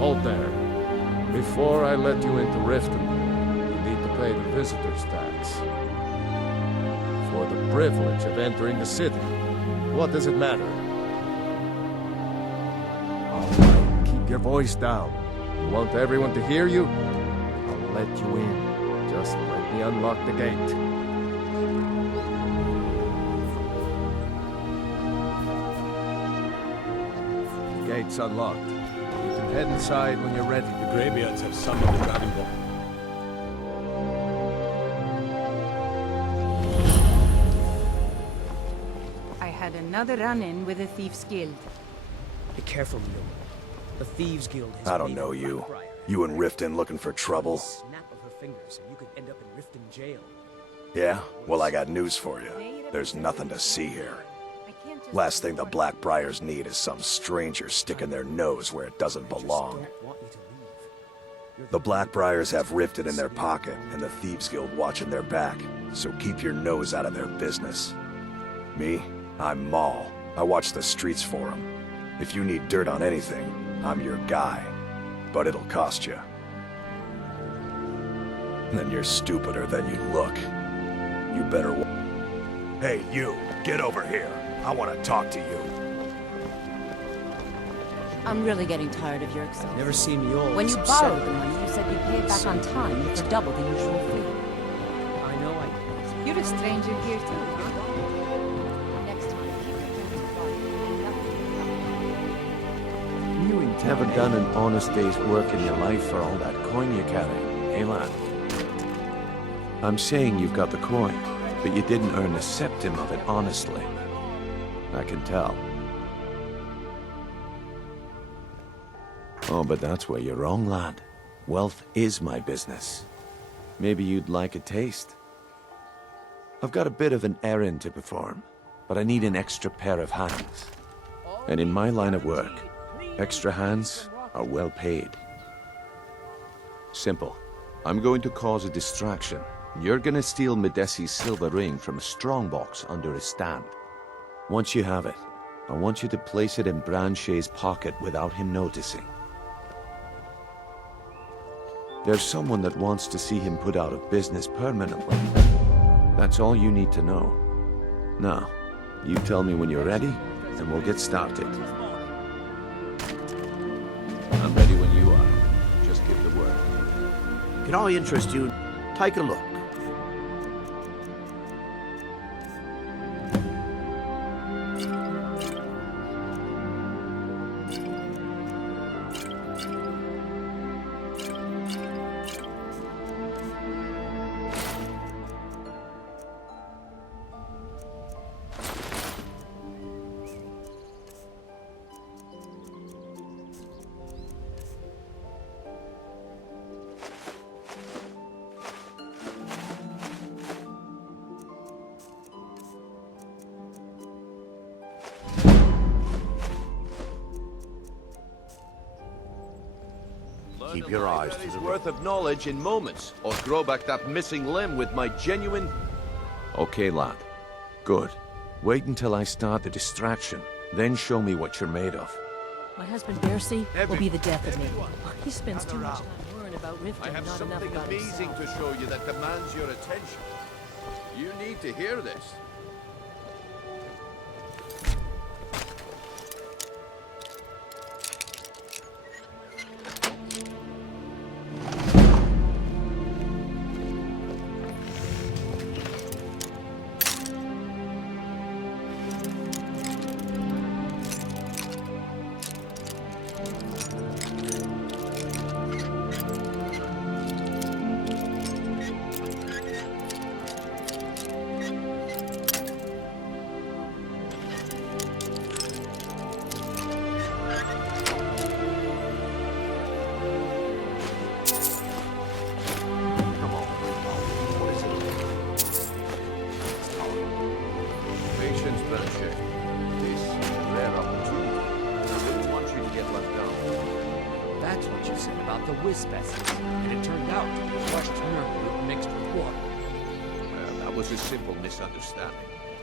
Hold there. Before I let you into Riften, you need to pay the visitor's tax. For the privilege of entering the city. What does it matter? All right, keep your voice down. You want everyone to hear you? I'll let you in. Just let me unlock the gate. The gate's unlocked. You can head inside when you're ready. The Greybeards have summoned the Dragonborn. I had another run-in with the Thieves' Guild. Be careful, Mule. The Thieves' Guild has I don't made know a you. Blackbriar. You in Riften looking for trouble? Snap of her fingers and you could end up in Riften jail. Yeah? Well, I got news for you. There's nothing to see here. I can't just Last thing the Blackbriars need is some stranger sticking their nose where it doesn't belong. Don't want you to leave. The Blackbriars have Riften in their pocket, and the Thieves Guild watching their back, so keep your nose out of their business. Me? I'm Maul. I watch the streets for them. If you need dirt on anything, I'm your guy. But it'll cost you. Then you're stupider than you look. You better Hey, you! Get over here! I want to talk to you. I'm really getting tired of your excuse. Never seen Mule. When you so borrowed sad. the money, you said you'd pay it back on time for double the usual fee. I know I... You're a stranger here too, huh? Next time, keep your things quiet and nothing. You never done an honest day's work in your life for all that coin you carry, eh, lad? I'm saying you've got the coin, but you didn't earn a septim of it honestly. I can tell. Oh, but that's where you're wrong, lad. Wealth is my business. Maybe you'd like a taste. I've got a bit of an errand to perform, but I need an extra pair of hands. And in my line of work, extra hands are well paid. Simple. I'm going to cause a distraction. You're gonna steal Medesi's silver ring from a strongbox under his stand. Once you have it, I want you to place it in Branche's pocket without him noticing. There's someone that wants to see him put out of business permanently. That's all you need to know. Now, you tell me when you're ready, and we'll get started. I'm ready when you are. Just give the word. Can I interest you? Take a look. Keep your eyes to the worth of knowledge in moments, or grow back that missing limb with my genuine... Okay, lad. Good. Wait until I start the distraction, then show me what you're made of. My husband Bercy will be the death of me. He spends too much time worrying about I Riften, have not enough something about amazing himself. to show you that demands your attention. You need to hear this. Patience, Branche. This is a rare opportunity. I didn't want you to get left out. That's what you said about the wisp essence. And it turned out to be crushed mercury mixed with water. Well, that was a simple misunderstanding.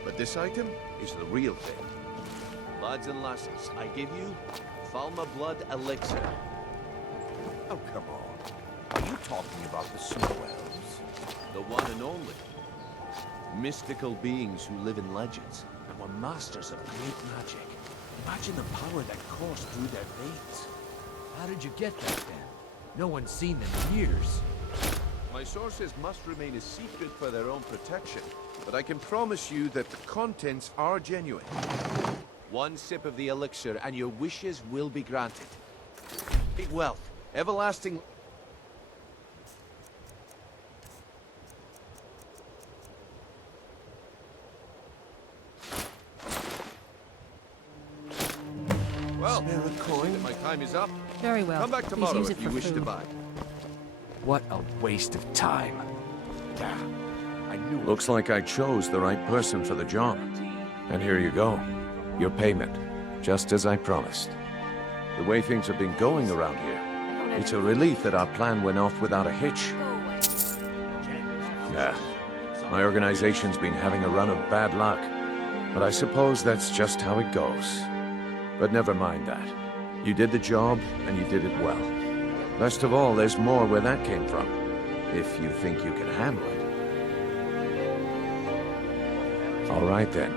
But this item is the real thing. Lads and lasses, I give you Falma Blood Elixir. Oh, come on. Are you talking about the snow elves? The one and only. Mystical beings who live in legends and were masters of great magic. Imagine the power that coursed through their veins. How did you get that then? No one's seen them in years. My sources must remain a secret for their own protection, but I can promise you that the contents are genuine. One sip of the elixir and your wishes will be granted. Great wealth, everlasting... Well, I see that my time is up. Very well. Come back Please tomorrow use it if you for wish to food. buy. What a waste of time. I knew it. Looks like I chose the right person for the job. And here you go. Your payment. Just as I promised. The way things have been going around here, it's a relief that our plan went off without a hitch. Yeah. My organization's been having a run of bad luck. But I suppose that's just how it goes. But never mind that. You did the job, and you did it well. Best of all, there's more where that came from. If you think you can handle it. All right then.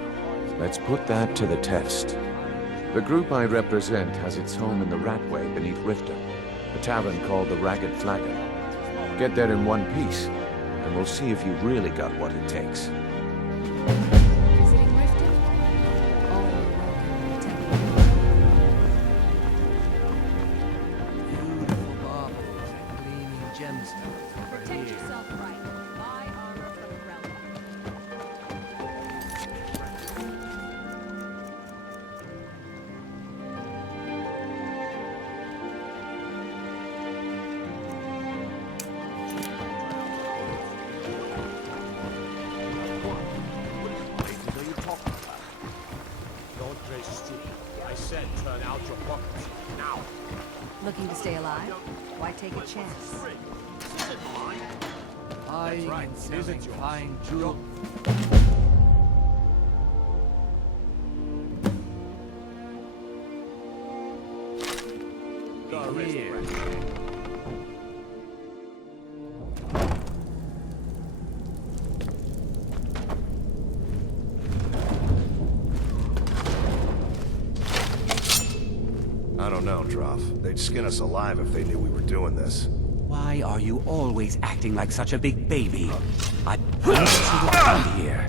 Let's put that to the test. The group I represent has its home in the Ratway beneath Riften, a tavern called the Ragged Flagon. Get there in one piece, and we'll see if you've really got what it takes. Visiting Riften? All welcome to the temple. Beautiful marbles and gleaming gemstones. Protect yourself right. Buy armor from the realm. What are you talking about? Lord Graciously, I said turn out your pockets. Now. Looking to stay alive? Why take a chance? Buying right. and Is selling it yours? fine jewels. Here. I don't know, Droff. They'd skin us alive if they knew we were doing this. Why are you always acting like such a big baby? I punch you out here.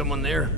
someone there?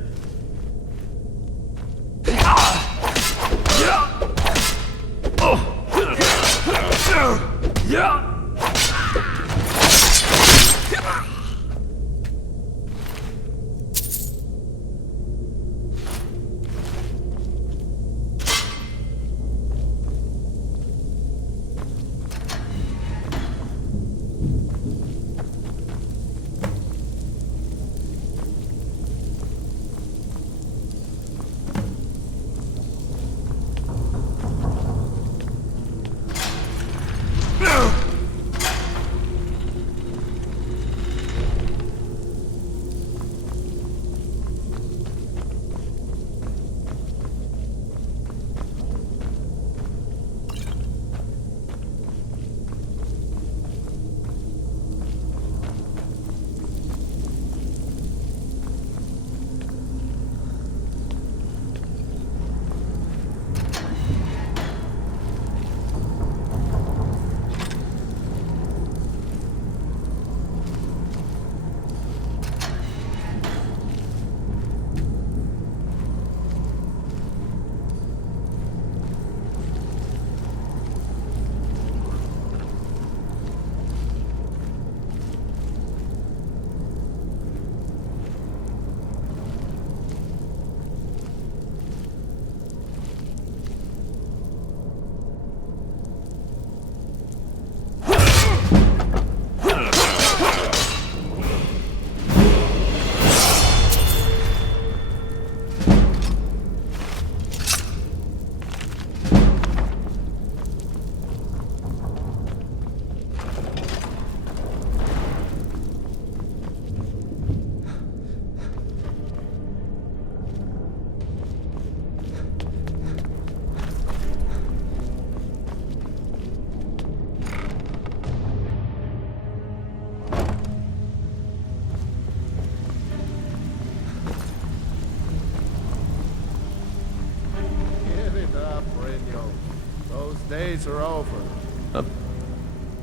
Days are over.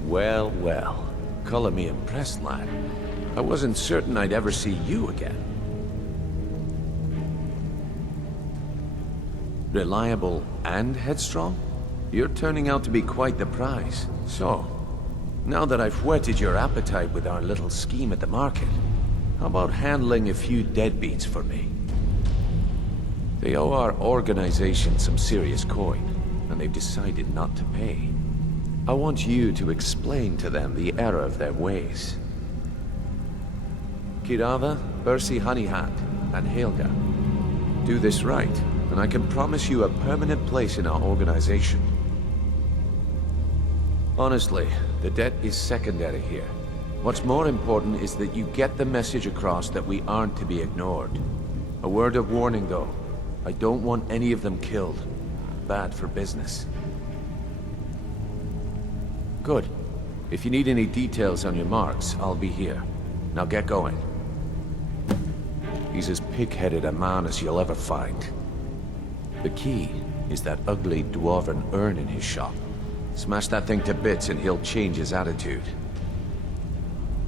Well, well. Color me impressed, lad. I wasn't certain I'd ever see you again. Reliable and headstrong? You're turning out to be quite the prize. So, now that I've whetted your appetite with our little scheme at the market, how about handling a few deadbeats for me? They owe our organization some serious coin, and they've decided not to pay. I want you to explain to them the error of their ways. Kirava, Percy Honeyhand, and Helga. Do this right, and I can promise you a permanent place in our organization. Honestly, the debt is secondary here. What's more important is that you get the message across that we aren't to be ignored. A word of warning, though. I don't want any of them killed. Bad for business. Good. If you need any details on your marks, I'll be here. Now get going. He's as pig-headed a man as you'll ever find. The key is that ugly dwarven urn in his shop. Smash that thing to bits and he'll change his attitude.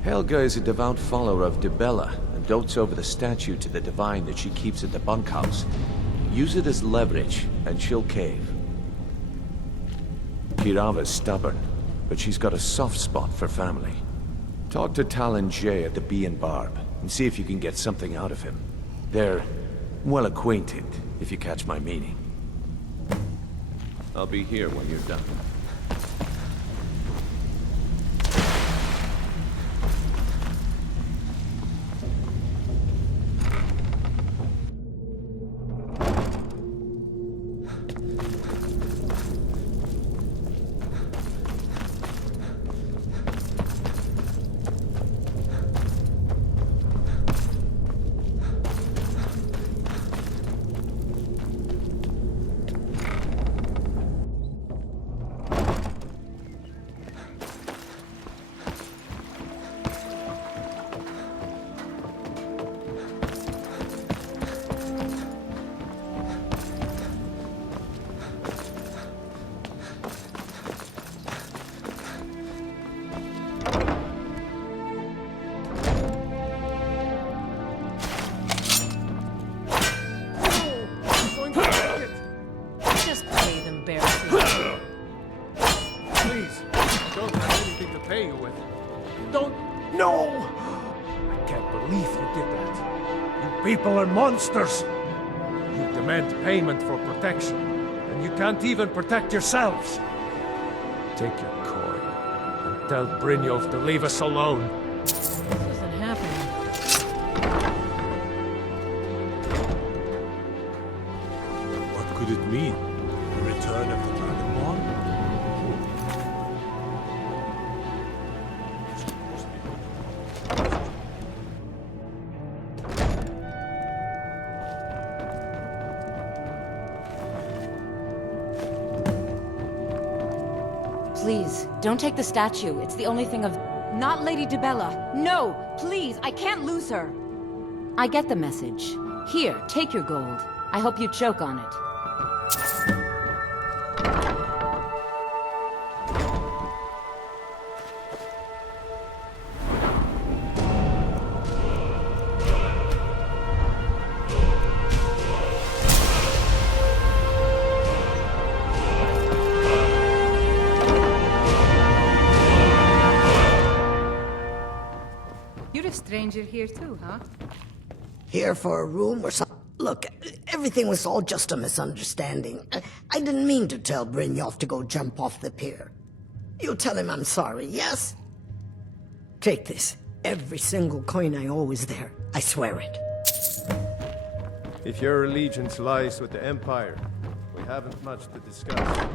Helga is a devout follower of Dibella and dotes over the statue to the divine that she keeps at the bunkhouse. Use it as leverage, and she'll cave. Kirava's stubborn, but she's got a soft spot for family. Talk to Talon Jay at the Bee and Barb, and see if you can get something out of him. They're well acquainted, if you catch my meaning. I'll be here when you're done. don't have anything to pay you with. Don't... No! I can't believe you did that. You people are monsters. You demand payment for protection, and you can't even protect yourselves. Take your coin, and tell Brynjolf to leave us alone. This isn't happening. What could it mean? The return of the Dragonborn? Please, don't take the statue. It's the only thing of... Not Lady Dibella. No! Please, I can't lose her! I get the message. Here, take your gold. I hope you choke on it. You're a stranger here too, huh? Here for a room or something? Look, everything was all just a misunderstanding. I didn't mean to tell Brynjolf to go jump off the pier. You tell him I'm sorry, yes? Take this. Every single coin I owe is there. I swear it. If your allegiance lies with the Empire, we haven't much to discuss.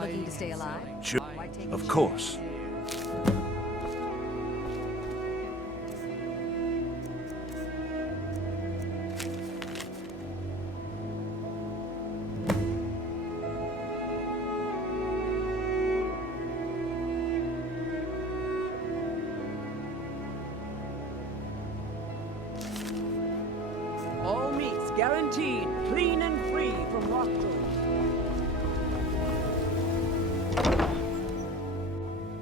Looking to stay alive? Sure. Of course. All meats guaranteed, clean and free from rockdrop.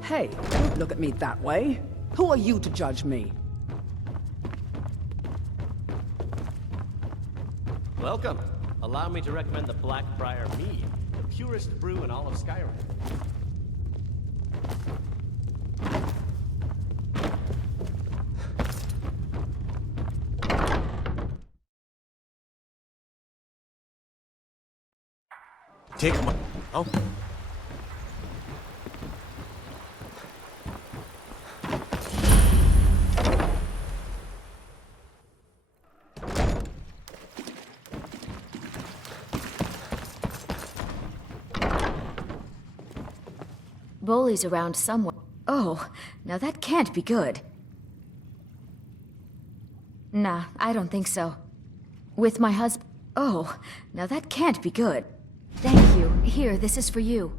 Hey, don't look at me that way. Who are you to judge me? Welcome. Allow me to recommend the Blackbriar Mead, the purest brew in all of Skyrim. Take my... Oh. Bully's around somewhere. Oh, now that can't be good. Nah, I don't think so. With my husband... Oh, now that can't be good. Thank you. Here, this is for you.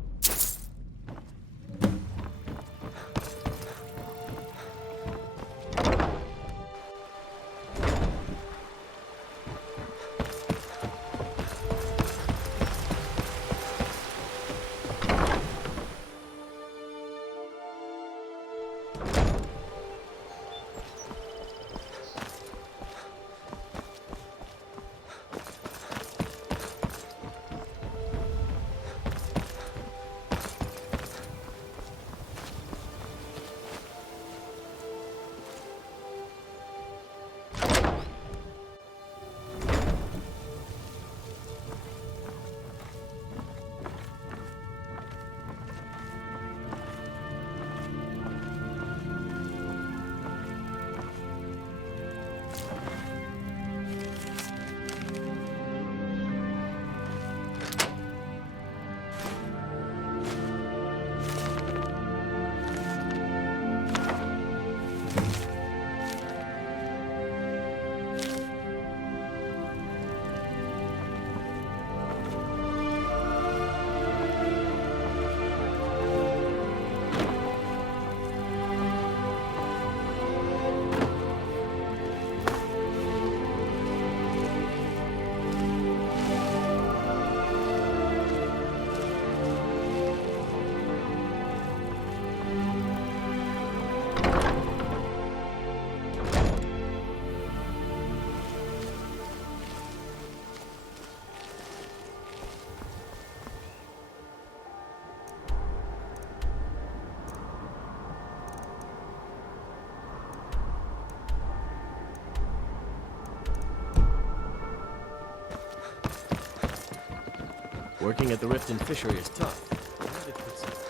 Working at the Rift and Fishery is tough. I had to put some time.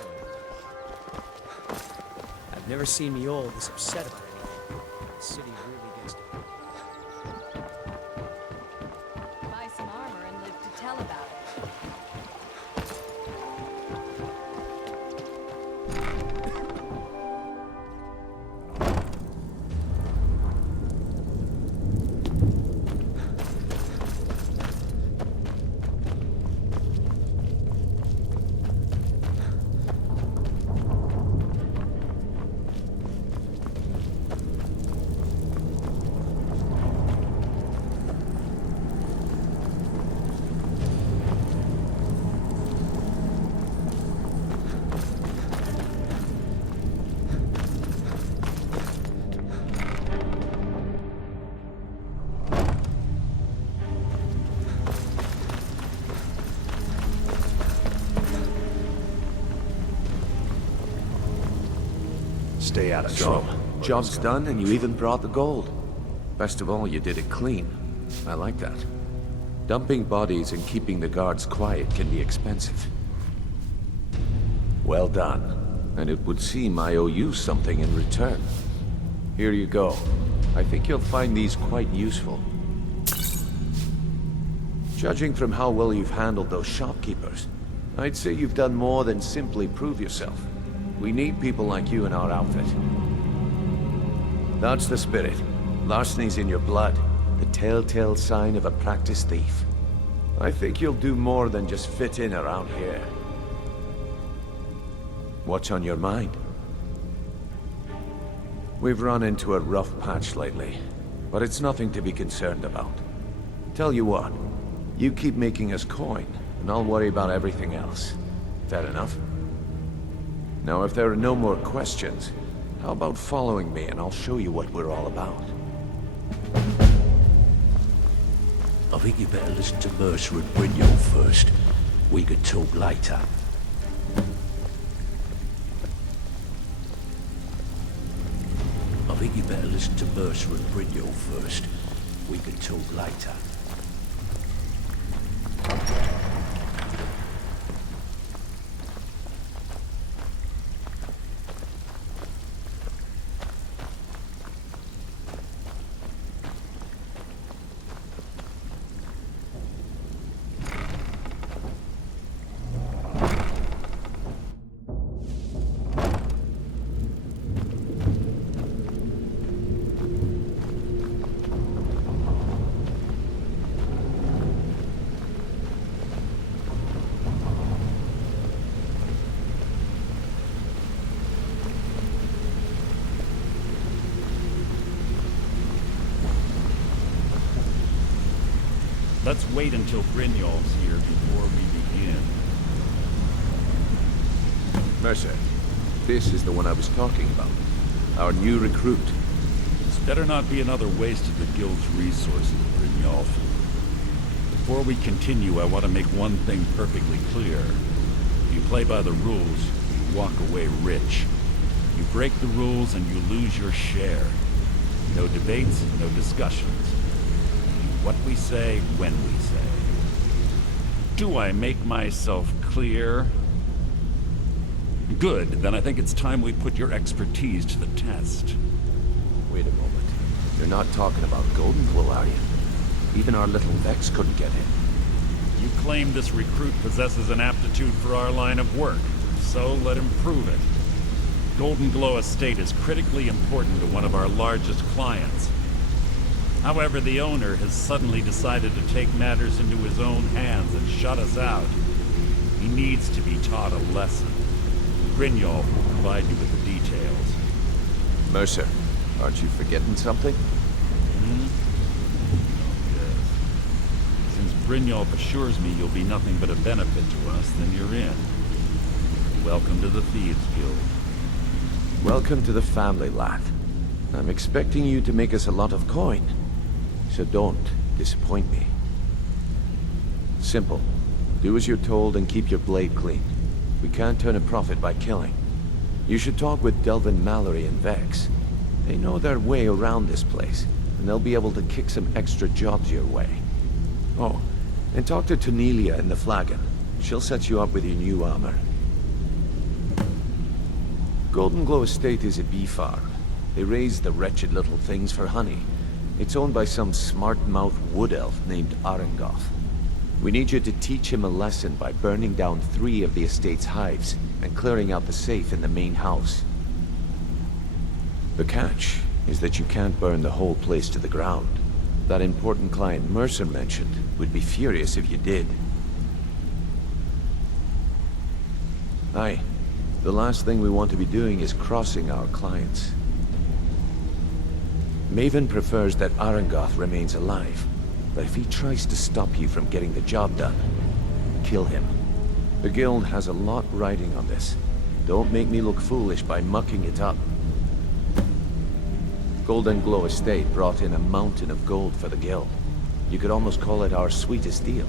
I've never seen Miol this upset about anything. The city really gets to him. Buy some armor and live to tell about it. Stay out of So, trouble. job's done and you even brought the gold. Best of all, you did it clean. I like that. Dumping bodies and keeping the guards quiet can be expensive. Well done. And it would seem I owe you something in return. Here you go. I think you'll find these quite useful. Judging from how well you've handled those shopkeepers, I'd say you've done more than simply prove yourself. We need people like you in our outfit. That's the spirit. Larceny's in your blood. The telltale sign of a practiced thief. I think you'll do more than just fit in around here. What's on your mind? We've run into a rough patch lately, but it's nothing to be concerned about. Tell you what, you keep making us coin, and I'll worry about everything else. Fair enough? Now, if there are no more questions, how about following me and I'll show you what we're all about? I think you better listen to Mercer and Brignold first. We could talk later. I think you better listen to Mercer and Brignold first. We could talk later. Let's wait until Brynjolf's here before we begin. Mercer, this is the one I was talking about. Our new recruit. This better not be another waste of the Guild's resources, Brynjolf. Before we continue, I want to make one thing perfectly clear. If you play by the rules, you walk away rich. You break the rules and you lose your share. No debates, no discussions. What we say, when we say. Do I make myself clear? Good, then I think it's time we put your expertise to the test. Wait a moment. You're not talking about Goldenpool, are you? Even our little Vex couldn't get in. You claim this recruit possesses an aptitude for our line of work, so let him prove it. Golden Glow Estate is critically important to one of our largest clients. However, the owner has suddenly decided to take matters into his own hands and shut us out. He needs to be taught a lesson. Brynjolf will provide you with the details. Mercer, aren't you forgetting something? Yes. Since Brynjolf assures me you'll be nothing but a benefit to us, then you're in. Welcome to the Thieves Guild. Welcome to the family, lad. I'm expecting you to make us a lot of coin. So don't disappoint me. Simple. Do as you're told and keep your blade clean. We can't turn a profit by killing. You should talk with Delvin Mallory and Vex. They know their way around this place, and they'll be able to kick some extra jobs your way. Oh, and talk to Tonelia in the Flagon. She'll set you up with your new armor. Golden Glow Estate is a bee farm. They raise the wretched little things for honey. It's owned by some smart-mouthed wood elf named Arengoth. We need you to teach him a lesson by burning down 3 of the estate's hives and clearing out the safe in the main house. The catch is that you can't burn the whole place to the ground. That important client Mercer mentioned would be furious if you did. Aye. The last thing we want to be doing is crossing our clients. Maven prefers that Arengoth remains alive, but if he tries to stop you from getting the job done, kill him. The guild has a lot riding on this. Don't make me look foolish by mucking it up. Golden Glow Estate brought in a mountain of gold for the guild. You could almost call it our sweetest deal.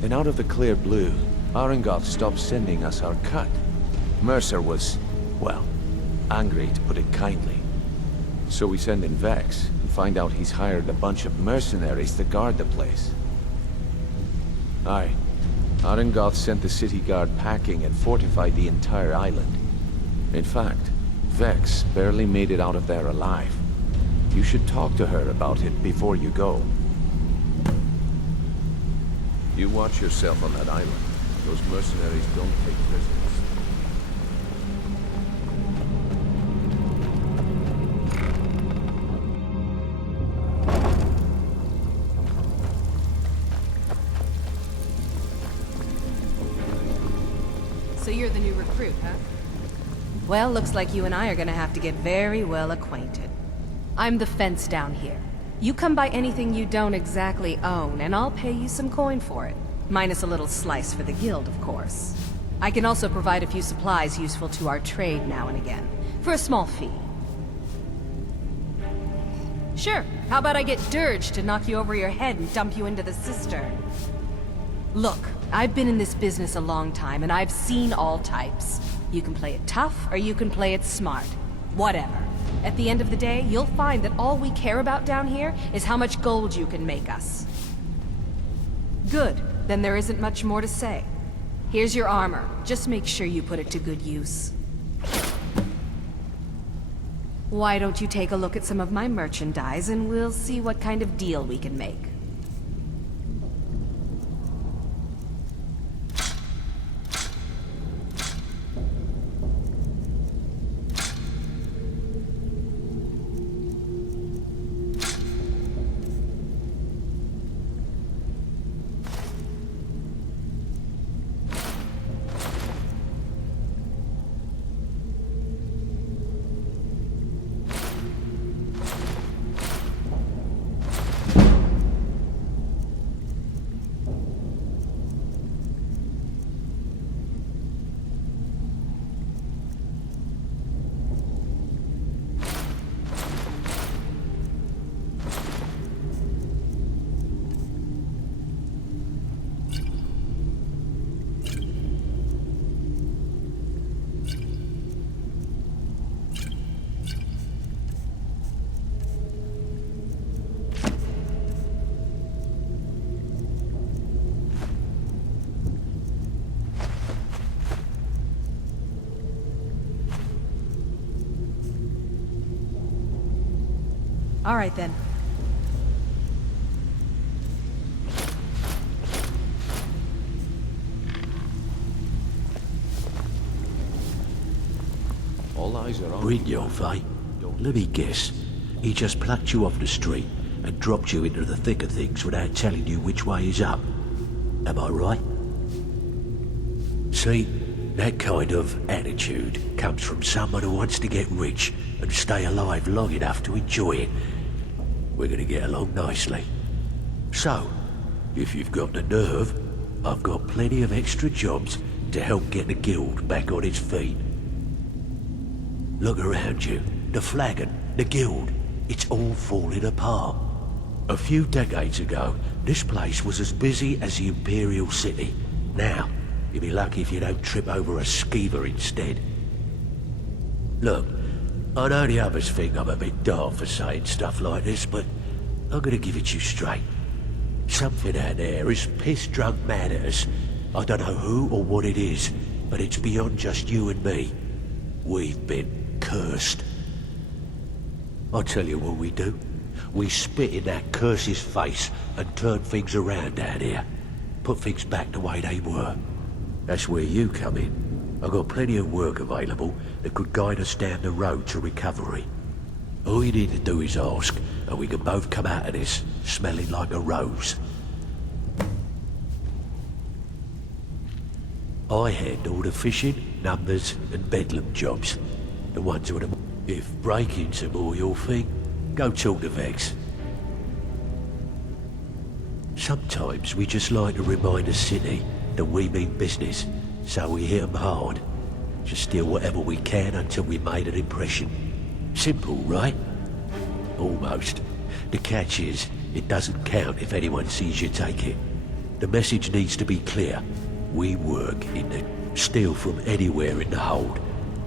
Then out of the clear blue, Arengoth stopped sending us our cut. Mercer was, well, angry to put it kindly. So we send in Vex and find out he's hired a bunch of mercenaries to guard the place. Aye. Arengoth sent the city guard packing and fortified the entire island. In fact, Vex barely made it out of there alive. You should talk to her about it before you go. You watch yourself on that island. Those mercenaries don't take prisoners. So you're the new recruit, huh? Well, looks like you and I are gonna have to get very well acquainted. I'm the fence down here. You come by anything you don't exactly own, and I'll pay you some coin for it. Minus a little slice for the guild, of course. I can also provide a few supplies useful to our trade now and again, for a small fee. Sure, how about I get Dirge to knock you over your head and dump you into the cistern? Look, I've been in this business a long time, and I've seen all types. You can play it tough, or you can play it smart. Whatever. At the end of the day, you'll find that all we care about down here is how much gold you can make us. Good. Then there isn't much more to say. Here's your armor. Just make sure you put it to good use. Why don't you take a look at some of my merchandise, and we'll see what kind of deal we can make. All right, then. All eyes are on Brynjolf, eh? Let me guess. He just plucked you off the street and dropped you into the thick of things without telling you which way is up. Am I right? See, that kind of attitude comes from someone who wants to get rich and stay alive long enough to enjoy it. We're gonna get along nicely. So, if you've got the nerve, I've got plenty of extra jobs to help get the guild back on its feet. Look around you. The flagon, the guild, it's all falling apart. A few decades ago, this place was as busy as the Imperial City. Now, you'll be lucky if you don't trip over a skeever instead. Look, I know the others think I'm a bit daft for saying stuff like this, but I'm gonna give it you straight. Something out there is piss-drunk mad at us, I don't know who or what it is, but it's beyond just you and me. We've been cursed. I'll tell you what we do. We spit in that curse's face and turn things around down here. Put things back the way they were. That's where you come in. I've got plenty of work available that could guide us down the road to recovery. All you need to do is ask, and we can both come out of this smelling like a rose. I handle the fishing, numbers, and bedlam jobs. The ones with them. If breaking's more your thing, go talk to Vex. Sometimes we just like to remind the city that we mean business, so we hit 'em hard. Just steal whatever we can until we made an impression. Simple, right? Almost. The catch is, it doesn't count if anyone sees you take it. The message needs to be clear. We work in the... steal from anywhere in the hold.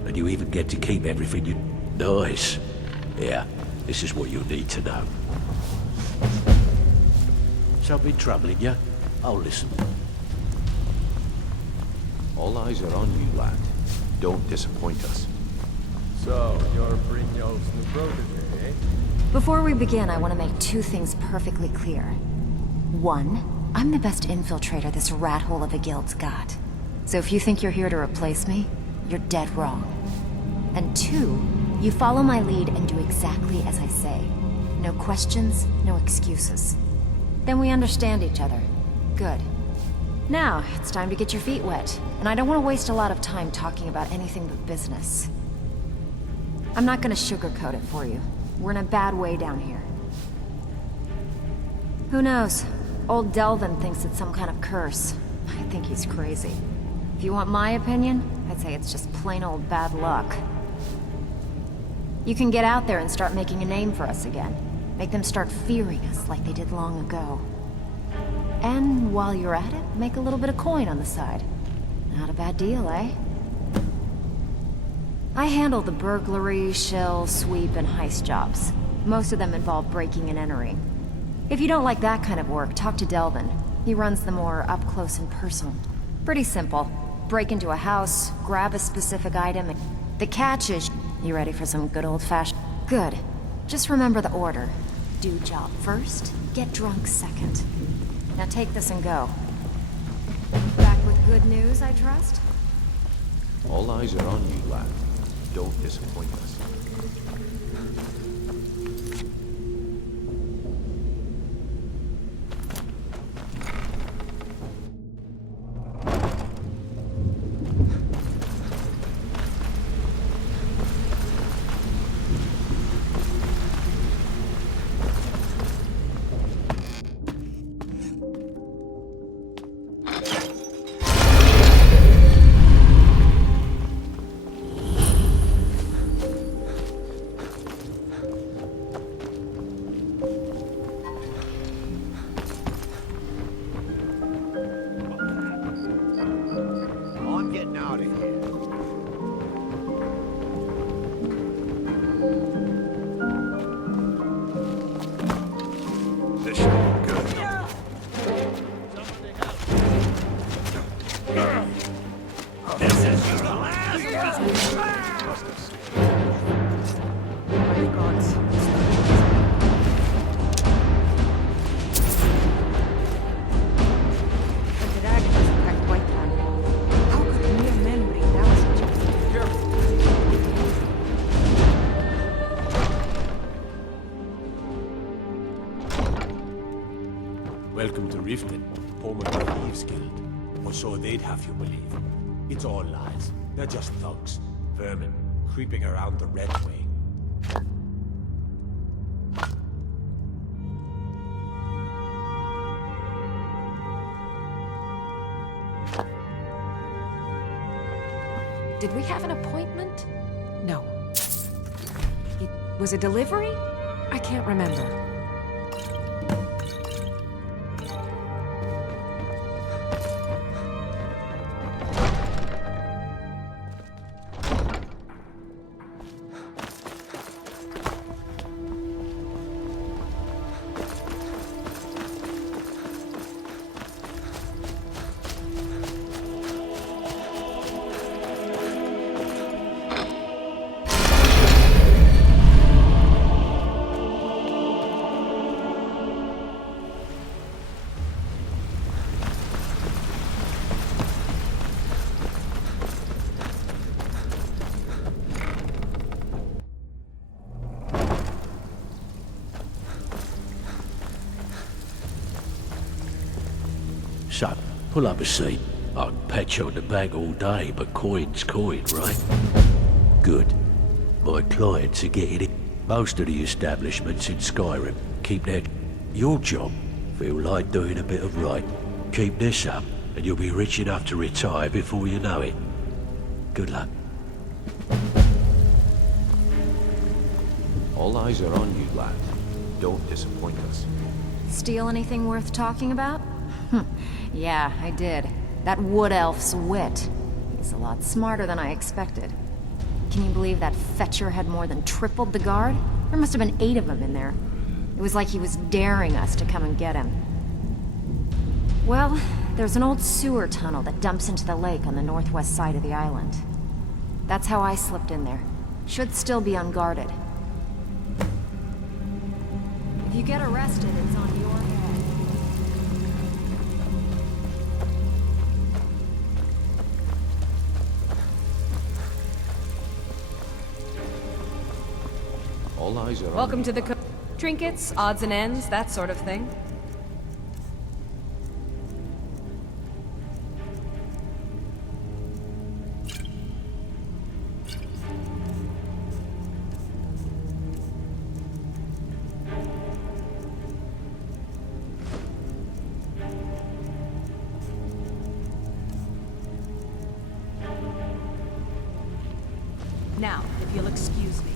And you even get to keep everything you... Nice. Yeah, this is what you'll need to know. Something troubling you? I'll listen. All eyes are on you, lad. Don't disappoint us. So, you're Brynjolf's new protege, eh? Before we begin, I want to make two things perfectly clear. One, I'm the best infiltrator this rat hole of a guild's got. So if you think you're here to replace me, you're dead wrong. And two, you follow my lead and do exactly as I say. No questions, no excuses. Then we understand each other. Good. Now, it's time to get your feet wet, and I don't want to waste a lot of time talking about anything but business. I'm not gonna sugarcoat it for you. We're in a bad way down here. Who knows? Old Delvin thinks it's some kind of curse. I think he's crazy. If you want my opinion, I'd say it's just plain old bad luck. You can get out there and start making a name for us again. Make them start fearing us like they did long ago. And while you're at it, make a little bit of coin on the side. Not a bad deal, eh? I handle the burglary, shell, sweep, and heist jobs. Most of them involve breaking and entering. If you don't like that kind of work, talk to Delvin. He runs the more up-close and personal. Pretty simple. Break into a house, grab a specific item, and... The catch is... You ready for some good old-fashioned... Good. Just remember the order. Do job first, get drunk second. Now take this and go. Back with good news, I trust? All eyes are on you, lad. Don't disappoint us. Welcome to Riften, home of the Thieves Guild. Or so they'd have you believe. It's all lies. They're just thugs. Vermin, creeping around the Red Way. Did we have an appointment? No. It was a delivery? I can't remember. So, pull up a seat. I can pat you on the back all day, but coin's coin, right? Good. My clients are getting it. Most of the establishments in Skyrim keep their... Your job, feel like doing a bit of right. Keep this up, and you'll be rich enough to retire before you know it. Good luck. All eyes are on you, lad. Don't disappoint us. Steal anything worth talking about? Yeah, I did. That wood elf's wit. He's a lot smarter than I expected. Can you believe that fetcher had more than tripled the guard? There must have been 8 of them in there. It was like he was daring us to come and get him. Well, there's an old sewer tunnel that dumps into the lake on the northwest side of the island. That's how I slipped in there. Should still be unguarded. If you get arrested, it's on your head. All eyes are Welcome on to the trinkets, odds and ends, that sort of thing. Now, if you'll excuse me.